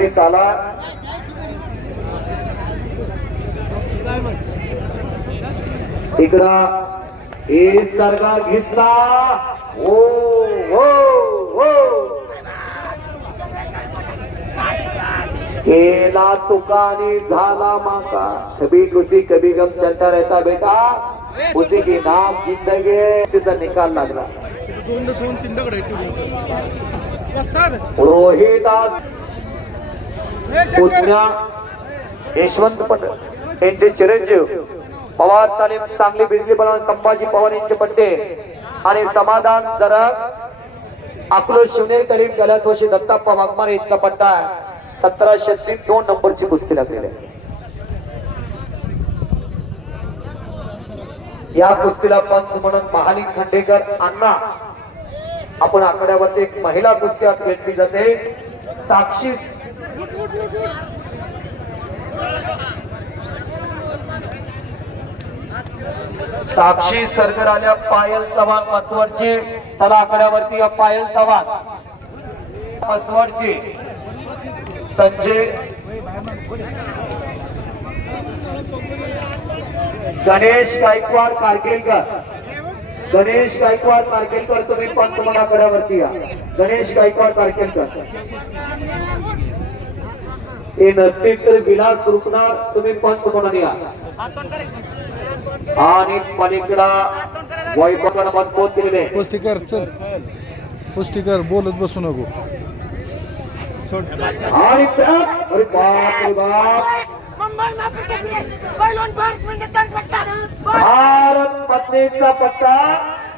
कुस्ती चाला. इकडं हे सरगा घेतला. ओ हो हो. केला तुका आणि झाला माका. कभी खुशी कभी गम चलता रहता बेटा. उसी की नाम जिंदगी है. तिचा निकाल लागला. रोहिदास पुतण्या यशवंत पटेल यांचे चिरंजीव पवार तालीम सांगली बिजली बलवान संभाजी पवार यांचे पट्टे. आणि समाधान जरग अकलो शिवनेर करीम गेल्याच वर्षी दत्ताप्पा वाघमार इतका पट्टा आहे. सतराशे तीन दोन नंबरची कुस्ती लागलेली आहे. या कुस्तीला पंच म्हणून महालिंग खंडेकर अण्णा. आपण आकड्यावरती एक महिला कुस्ती आज घेतली जाते. साक्षी साक्षी सरकार आल्या पायल चव्हाण मसवडची चला आकड्यावरती या पायल चव्हाण. मसवडची संजय. गणेश गायकवाड कारकेलकर गणेश गायकवाड कारकेलकर तुम्ही पंच आकड्यावरती या. गणेश गायकवाड कारकेलकर हे नसतील तर विलास रुकणार तुम्ही पंच म्हणून या आणि पलीकडा वैभव मजबूत केलेले. कुस्ती कर चल. कुस्ती कर बोलत बसू नको. आणि त्यात- अरे बाप रे बाप. भारत म्हणजे भारत पत्नीचा पट्टा.